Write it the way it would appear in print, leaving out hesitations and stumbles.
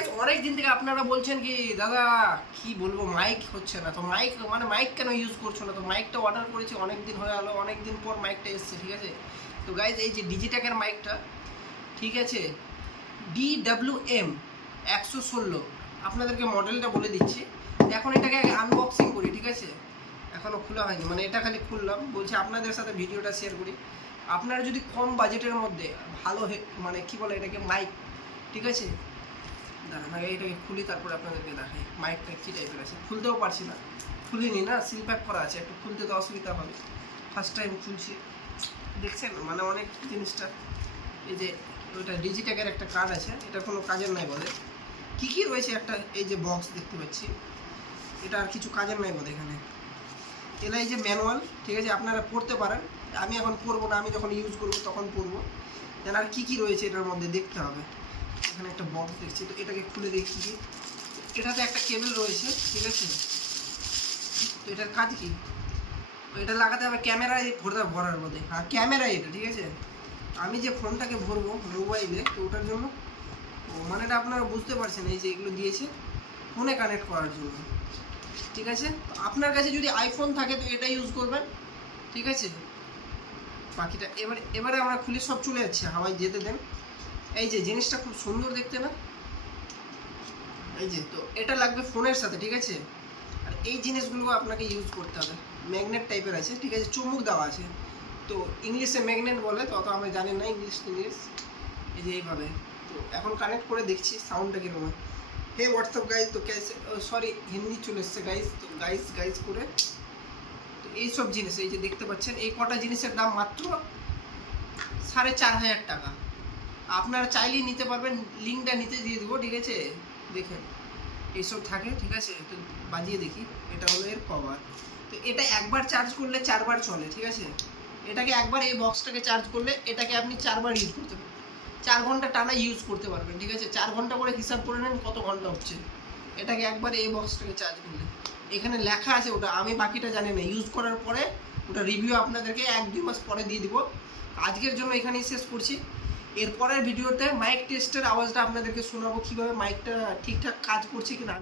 Guys অনেক দিন থেকে আপনারা বলছেন কি দাদা কি বলবো মাইক হচ্ছে না, তো মাইক মানে মাইক কেন ইউজ করছো না? তো মাইকটা অর্ডার করেছি অনেক দিন হয়ে গেলো, অনেক দিন পর মাইকটা এসছে, ঠিক আছে। তো গাইস এই যে ডিজিটেকের মাইকটা, ঠিক আছে, DWM 116, আপনাদেরকে মডেলটা বলে দিচ্ছি। এখন এটাকে আনবক্সিং করি, ঠিক আছে, এখনও খোলা হয়নি, মানে এটা খালি খুললাম, বলছি আপনাদের সাথে ভিডিওটা শেয়ার করি। আপনারা যদি কম বাজেটের মধ্যে ভালো মানে কি বলে এটাকে মাইক, ঠিক আছে, দাঁড়ান আগে এটাকে খুলি তারপরে আপনাদেরকে দেখাই মাইকটা কী টাইপের আছে। খুলতেও পারছি না, খুলিনি না, সিল প্যাক করা আছে, একটু খুলতে তো অসুবিধা হবে, ফার্স্ট টাইম খুলছি, দেখছেন মানে অনেক জিনিসটা। এই যে ওইটা ডিজিটেকের একটা কার্ড আছে, এটা কোনো কাজের নাই বলে। কী কী রয়েছে একটা এই যে বক্স দেখতে পাচ্ছি, এটা আর কিছু কাজের নাই বলে এখানে। এটা এই যে ম্যানুয়াল, ঠিক আছে, আপনারা পড়তে পারেন, আমি এখন পড়বো না, আমি যখন ইউজ করবো তখন পড়বো। যেন আর কী কী রয়েছে এটার মধ্যে দেখতে হবে। এখানে একটা বক্স দেখছি, তো এটাকে খুলে দেখছি কি এটাতে একটা কেবল রয়েছে, ঠিক আছে। তো এটার কাজ কি, এটা লাগাতে হবে ক্যামেরায় ভরার মধ্যে, হ্যাঁ ক্যামেরায় এটা, ঠিক আছে। আমি যে ফোনটাকে ভরবো মোবাইলে, তো ওটার জন্য মানে এটা আপনারা বুঝতে পারছেন, এই যে এগুলো দিয়েছে ফোনে কানেক্ট করার জন্য, ঠিক আছে। তো আপনার কাছে যদি আইফোন থাকে তো এটা ইউজ করবেন, ঠিক আছে। বাকিটা এবারে আমরা খুলে সব চলে যাচ্ছে, হাওয়ায় যেতে দেন। এই যে জিনিসটা খুব সুন্দর দেখতে না, এই যে, তো এটা লাগবে ফোনের সাথে, ঠিক আছে। আর এই জিনিসগুলো আপনাকে ইউজ করতে হবে, ম্যাগনেট টাইপের আছে, ঠিক আছে, চুম্বক দেওয়া আছে, তো ইংলিশে ম্যাগনেট বলে, তো অত আমরা জানি না ইংলিশ। এই যে এইভাবে, তো এখন কানেক্ট করে দেখছি সাউন্ডটা কীরকম হয়। হে হোয়াটসঅ্যাপ গাইজ, তো ক্যাসে সরি হিন্দি চলে এসছে গাইজ, তো গাইজ করে, তো এইসব জিনিস এই যে দেখতে পাচ্ছেন, এই কটা জিনিসের দাম মাত্র 4,500 টাকা। আপনারা চাইলেই নিতে পারবেন, লিঙ্কটা নিতে দিয়ে দেবো, ঠিক আছে। দেখেন এইসব থাকে, ঠিক আছে, তো বাজিয়ে দেখি। এটা হলো এর কভার, তো এটা একবার চার্জ করলে 4বার চলে, ঠিক আছে। এটাকে একবার এই বক্সটাকে চার্জ করলে এটাকে আপনি 4বার ইউজ করতে পারবেন, 4 ঘন্টা টানা ইউজ করতে পারবেন, ঠিক আছে। 4 ঘন্টা করে হিসাব করে নেন কত ঘন্টা হচ্ছে এটাকে একবার এই বক্সটাকে চার্জ করলে। এখানে লেখা আছে ওটা, আমি বাকিটা জানি না, ইউজ করার পরে ওটা রিভিউ আপনাদেরকে 1-2 মাস পরে দিয়ে দিব। আজকের জন্য এখানেই শেষ করছি। এরপরের ভিডিওতে মাইক টেস্টের আওয়াজটা আপনাদেরকে শোনাবো, কীভাবে মাইকটা ঠিকঠাক কাজ করছে কিনা।